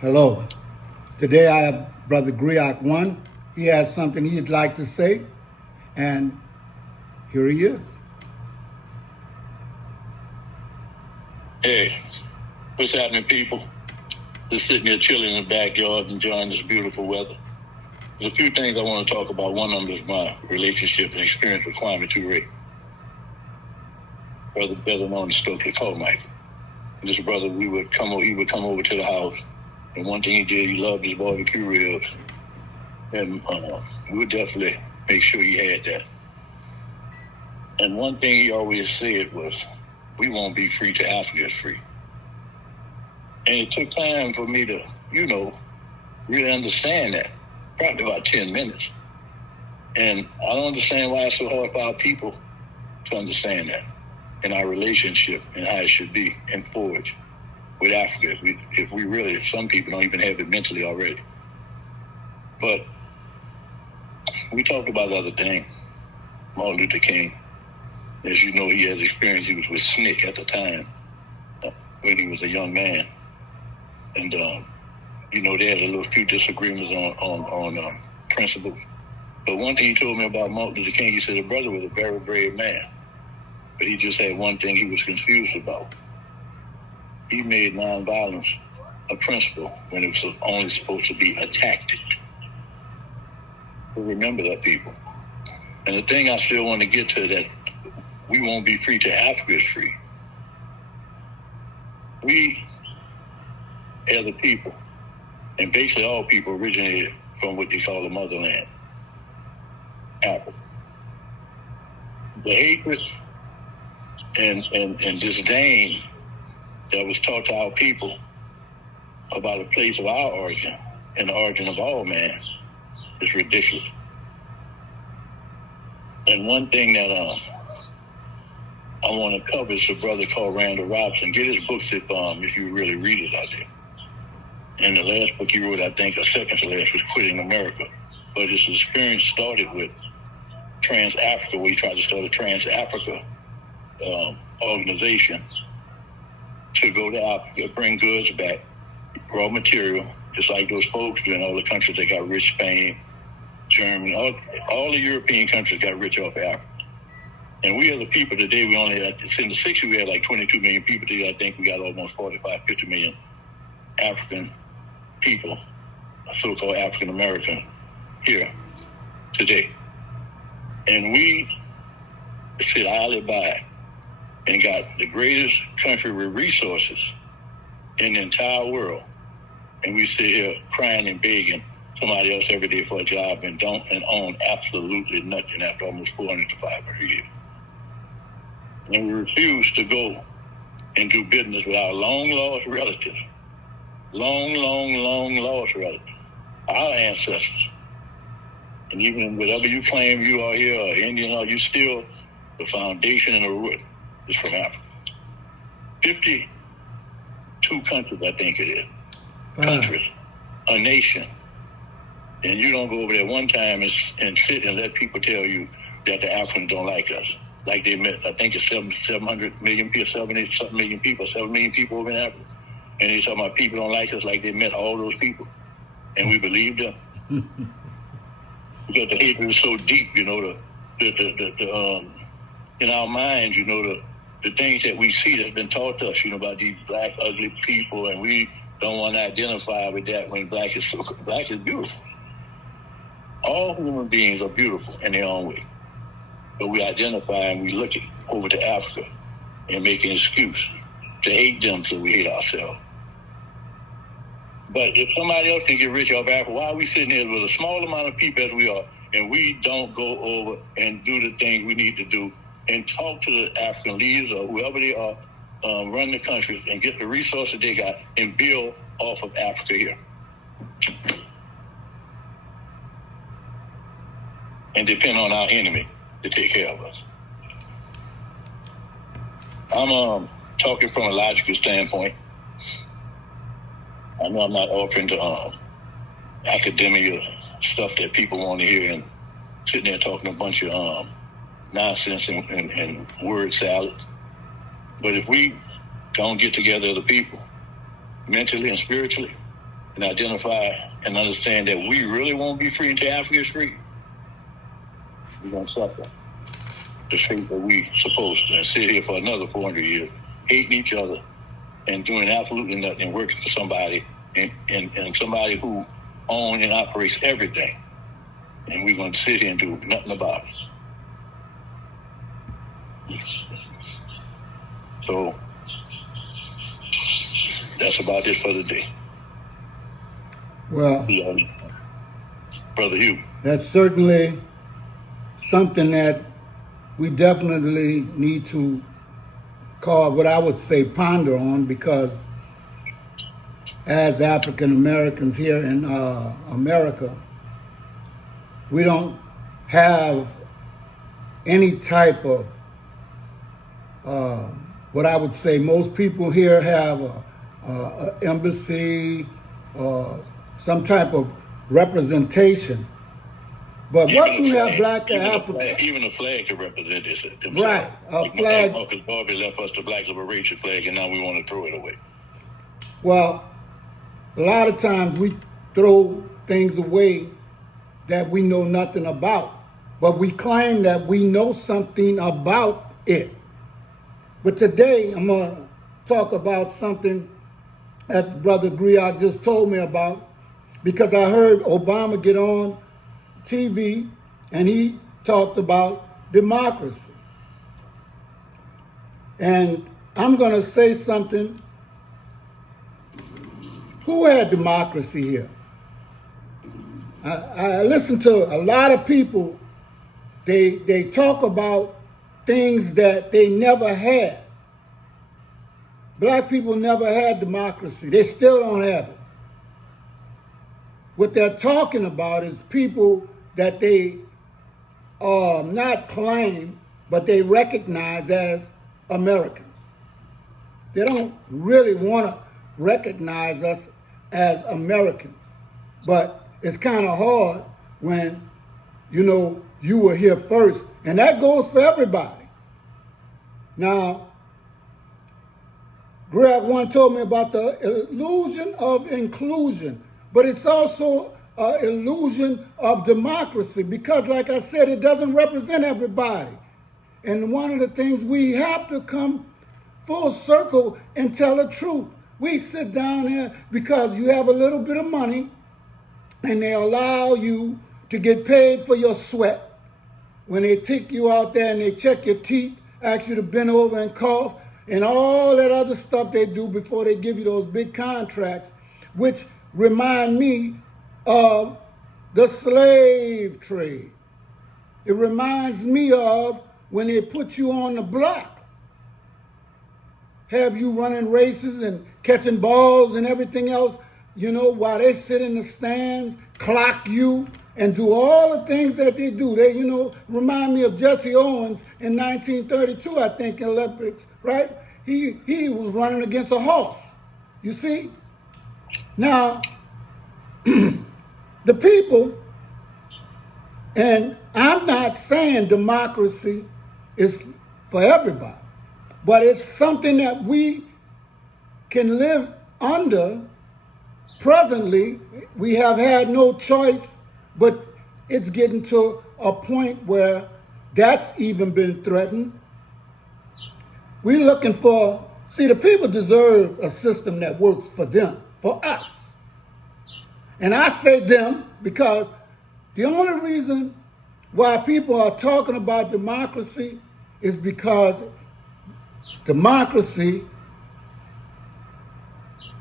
Hello. Today I have Brother Griak One. He has something he'd like to say, and here he is. Hey, what's happening, people? Just sitting here chilling in the backyard, enjoying this beautiful weather. There's a few things I want to talk about. One of them is my relationship and experience with Kwame Ture, brother better known as Stokely Carmichael. And this brother, he would come over to the house, and one thing he did, he loved his barbecue ribs, and we would definitely make sure he had that. And one thing he always said was, "We won't be free till Africa is free." And it took time for me to, really understand that. Probably about 10 minutes. And I don't understand why it's so hard for our people to understand that in our relationship and how it should be and forge with Africa. If we really, some people don't even have it mentally already. But we talked about the other thing, Martin Luther King. As you know, he has experience. He was with SNCC at the time when he was a young man. And, they had a little few disagreements on principles. But one thing he told me about Martin Luther King, he said the brother was a very brave man. But he just had one thing he was confused about. He made nonviolence a principle when it was only supposed to be a tactic. So remember that, people. And the thing I still want to get to that we won't be free till Africa is free. We, as a people, and basically all people originated from what they call the motherland, Africa. The hatred and disdain that was taught to our people about the place of our origin and the origin of all man is ridiculous. And one thing that I want to cover is a brother called Randall Robinson. Get his books if you really read it out there. And the last book he wrote, I think, or second to last, was Quitting America. But his experience started with Trans-Africa, where he tried to start a Trans-Africa organization to go to Africa, bring goods back, raw material, just like those folks do in all the countries that got rich, Spain, Germany, all the European countries got rich off of Africa. And we as a people today, we only had, in the 60s, we had like 22 million people. Today, I think we got almost 45, 50 million African people, so-called African American, here today. And we sit idly by and got the greatest country with resources in the entire world. And we sit here crying and begging somebody else every day for a job and don't and own absolutely nothing after almost 400 to 500 years. And we refuse to go and do business with our long-lost relatives. Long lost relatives. Our ancestors. And even whatever you claim you are here, or Indian, or you still, the foundation and the root is from Africa. 52 countries, I think it is. Countries. A nation. And you don't go over there one time and sit and let people tell you that the Africans don't like us. Like they met, I think it's 700 million people, 70-something million people, 7 million people over in Africa. And they talking about people don't like us like they met all those people. And we believe them. Because the hatred is so deep, in our minds, the things that we see that's been taught to us, about these black, ugly people, and we don't want to identify with that when black is beautiful. All human beings are beautiful in their own way. But we identify and we look over to Africa and make an excuse to hate them so we hate ourselves. But if somebody else can get rich off Africa, why are we sitting here with a small amount of people as we are, and we don't go over and do the things we need to do and talk to the African leaders or whoever they are, run the countries and get the resources they got and build off of Africa here. And depend on our enemy to take care of us. I'm talking from a logical standpoint. I know I'm not offering the academia stuff that people want to hear and sitting there talking a bunch of nonsense and word salad. But if we don't get together as a people, mentally and spiritually, and identify and understand that we really won't be free until Africa is free, we're going to suffer the fate that we supposed to, and sit here for another 400 years, hating each other and doing absolutely nothing, and working for somebody and somebody who owns and operates everything. And we're going to sit here and do nothing about it. So that's about it for the day. Well, Brother Hugh. that's certainly something that we definitely need to call, what I would say, ponder on, because as African Americans here in America, we don't have any type of, what I would say, most people here have a embassy, some type of representation. But what do we have black Africa? Even a flag can represent this. Right, a flag. Marcus Garvey left us the Black Liberation flag, and now we want to throw it away. Well, a lot of times we throw things away that we know nothing about, but we claim that we know something about it. But today I'm going to talk about something that Brother Griot just told me about, because I heard Obama get on TV and he talked about democracy. And I'm going to say something. Who had democracy here? I listen to a lot of people. They talk about things that they never had. Black people never had democracy. They still don't have it. What they're talking about is people that they not claim, but they recognize as Americans. They don't really want to recognize us as Americans. But it's kind of hard when, you were here first. And that goes for everybody. Now, Greg one told me about the illusion of inclusion, but it's also an illusion of democracy, because, like I said, it doesn't represent everybody. And one of the things, we have to come full circle and tell the truth. We sit down here because you have a little bit of money and they allow you to get paid for your sweat. When they take you out there and they check your teeth, ask you to bend over and cough, and all that other stuff they do before they give you those big contracts, which remind me of the slave trade. It reminds me of when they put you on the block, have you running races and catching balls and everything else, while they sit in the stands, clock you, and do all the things that they do. They, remind me of Jesse Owens in 1932, I think, in Olympics, right? He was running against a horse, you see? Now, the people, and I'm not saying democracy is for everybody, but it's something that we can live under. Presently, we have had no choice, but it's getting to a point where that's even been threatened. We're looking for, the people deserve a system that works for them, for us. And I say them because the only reason why people are talking about democracy is because democracy,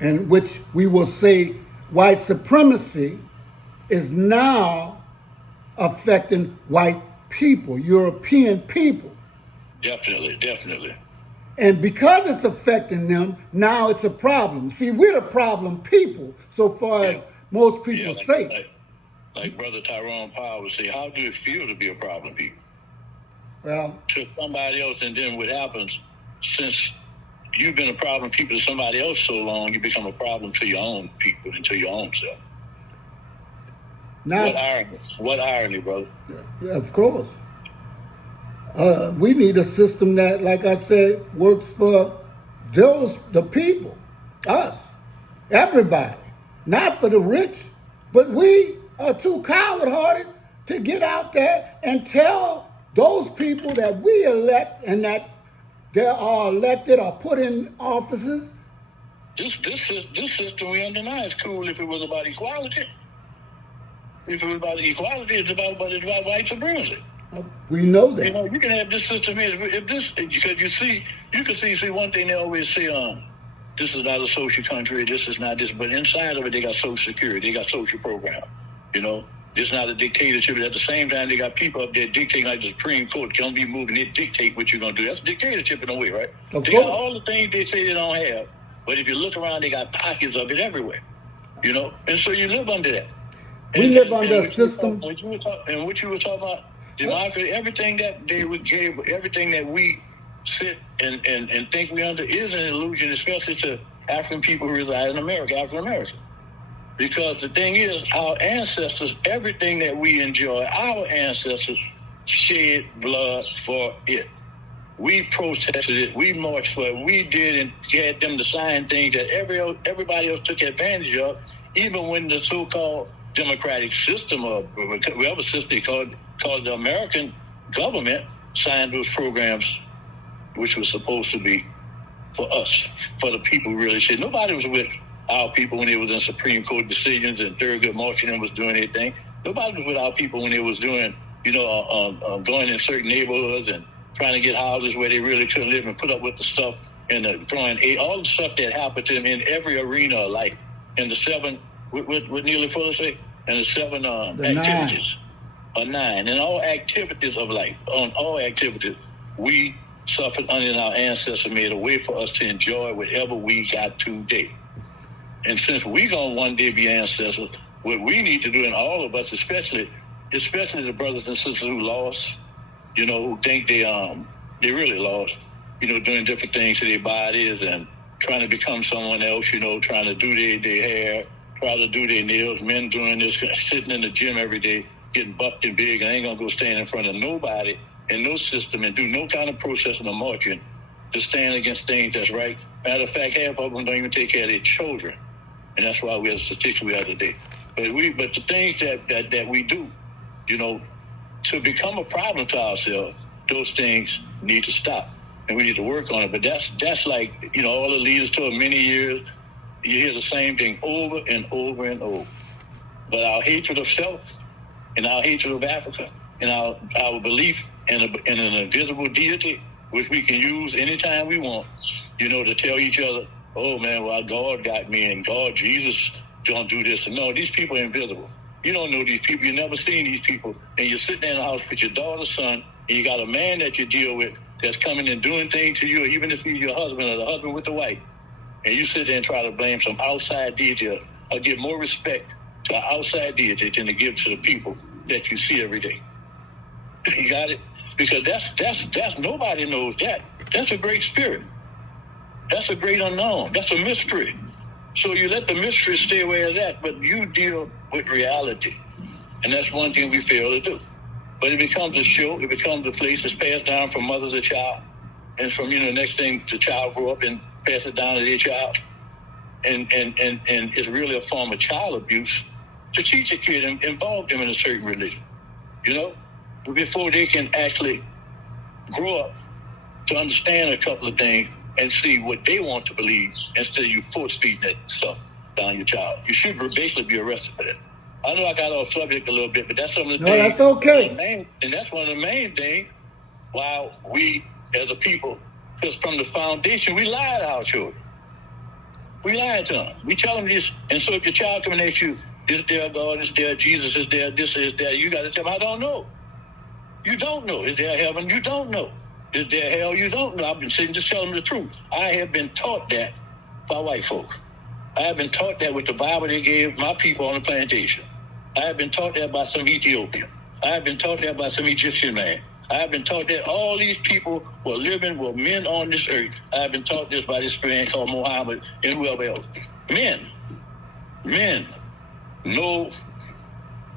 in which we will say white supremacy, is now affecting white people, European people. Definitely. And because it's affecting them, now it's a problem. See, we're the problem people, so far as most people say. Like Brother Tyrone Powell would say, how do it feel to be a problem people? Well, to somebody else, and then what happens, since you've been a problem people to somebody else so long, you become a problem to your own people and to your own self. Now, what irony, brother? Yeah, of course. We need a system that, like I said, works for the people, us, everybody. not for the rich, but we are too coward-hearted to get out there and tell those people that we elect and that they are elected or put in offices. This system we under now is cool if it was about equality. If it was about equality, it's about white supremacy. We know that. You know, you can have this system here. If this, because you can see one thing they always say, this is not a social country, this is not this, but inside of it, they got social security, they got social program. You know, it's not a dictatorship. At the same time, they got people up there dictating, like the Supreme Court, don't be moving, they dictate what you're going to do. That's dictatorship in a way, right? They got all the things they say they don't have, but if you look around, they got pockets of it everywhere. You know, and so you live under that. We live under a system. What you were talking about, democracy, everything that they would give, everything that we sit and think we under is an illusion, especially to African people who reside in America, African Americans. Because the thing is, our ancestors, everything that we enjoy, our ancestors shed blood for it. We protested it, we marched for it, we did and had them to sign things that everybody else took advantage of, even when the so-called democratic system or whatever system they called the American government signed those programs, which was supposed to be for us, for the people who really said. Nobody was with our people when they was in Supreme Court decisions and Thurgood Marshall was doing anything. Nobody was with our people when they was doing, going in certain neighborhoods and trying to get houses where they really couldn't live and put up with the stuff and throwing all the stuff that happened to them in every arena of life. And the seven, what Neely Fuller say? And the seven activities. Nine. And all activities of life, on all activities, we suffered under our ancestors made a way for us to enjoy whatever we got today. And since we gonna one day be ancestors, what we need to do, and all of us, especially the brothers and sisters who lost, who think they really lost, doing different things to their bodies and trying to become someone else, trying to do their hair, trying to do their nails, men doing this, sitting in the gym every day, getting buffed and big, and ain't gonna go stand in front of nobody and no system and do no kind of processing or marching to stand against things that's right. Matter of fact, half of them don't even take care of their children. And that's why we have the statistics we have today. But the things that we do, to become a problem to ourselves, those things need to stop. And we need to work on it. But that's like, all the leaders told many years, you hear the same thing over and over and over. But our hatred of self and our hatred of Africa and our belief in an invisible deity, which we can use anytime we want, to tell each other, oh man, well, God got me and God, Jesus don't do this. And no, these people are invisible. You don't know these people. You've never seen these people. And you're sitting in the house with your daughter's son, and you got a man that you deal with that's coming and doing things to you, even if he's your husband or the husband with the wife. And you sit there and try to blame some outside deity or give more respect to an outside deity than to give to the people that you see every day. You got it? Because that's nobody knows that. That's a great spirit. That's a great unknown. That's a mystery. So you let the mystery stay where it's at, but you deal with reality. And that's one thing we fail to do. But it becomes a show. It becomes a place that's passed down from mother to child. And from, the next thing, the child grow up and pass it down to their child. And it's really a form of child abuse to teach a kid and involve them in a certain religion, before they can actually grow up to understand a couple of things and see what they want to believe instead of you force-feeding that stuff down your child. You should basically be arrested for that. I know I got off subject a little bit, but that's some of the things. No, that's okay. And that's one of the main things why we, as a people, because from the foundation, we lie to our children. We lie to them. We tell them this. And so if your child coming at you, is there God, is there Jesus, is there this, is there, you got to tell them, I don't know. You don't know. Is there heaven? You don't know. Is there hell? You don't know. I've been saying, just tell them the truth. I have been taught that by white folks. I have been taught that with the Bible they gave my people on the plantation. I have been taught that by some Ethiopian. I have been taught that by some Egyptian man. I have been taught that all these people were men on this earth. I have been taught this by this man called Muhammad and whoever else. Men. No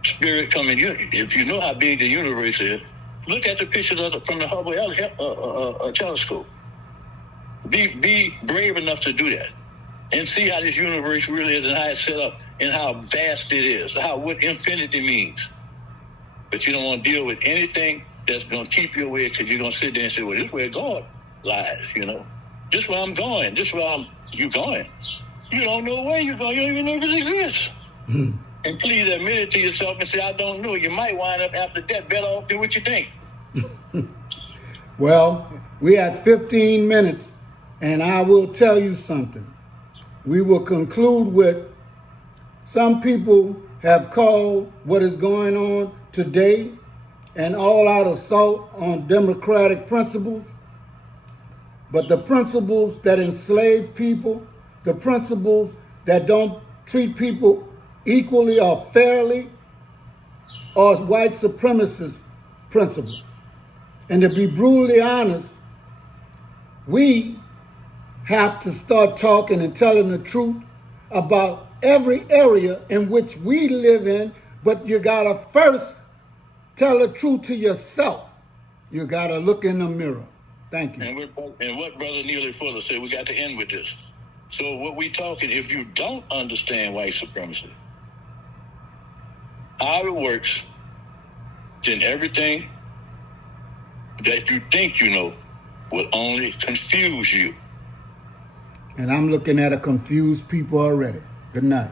spirit coming. If you know how big the universe is, look at the pictures from the Hubble telescope. Be brave enough to do that. and see how this universe really is and how it's set up and how vast it is, what infinity means. But you don't want to deal with anything that's going to keep you away, because you're going to sit there and say, well, this is where God lies, This is where I'm going. This is where you're going. You don't know where you're going. You don't even know if it exists. And please admit it to yourself and say, I don't know. You might wind up after that better off than what you think. Well, we had 15 minutes, and I will tell you something. We will conclude with, some people have called what is going on today an all-out assault on democratic principles. But the principles that enslave people, the principles that don't treat people equally or fairly, are white supremacist principles. And to be brutally honest, we have to start talking and telling the truth about every area in which we live in, but you gotta first tell the truth to yourself. You gotta look in the mirror. Thank you. And what Brother Neely Fuller said, we got to end with this. So what we talking, if you don't understand white supremacy, how it works, then everything that you think you know will only confuse you. And I'm looking at a confused people already. Good night.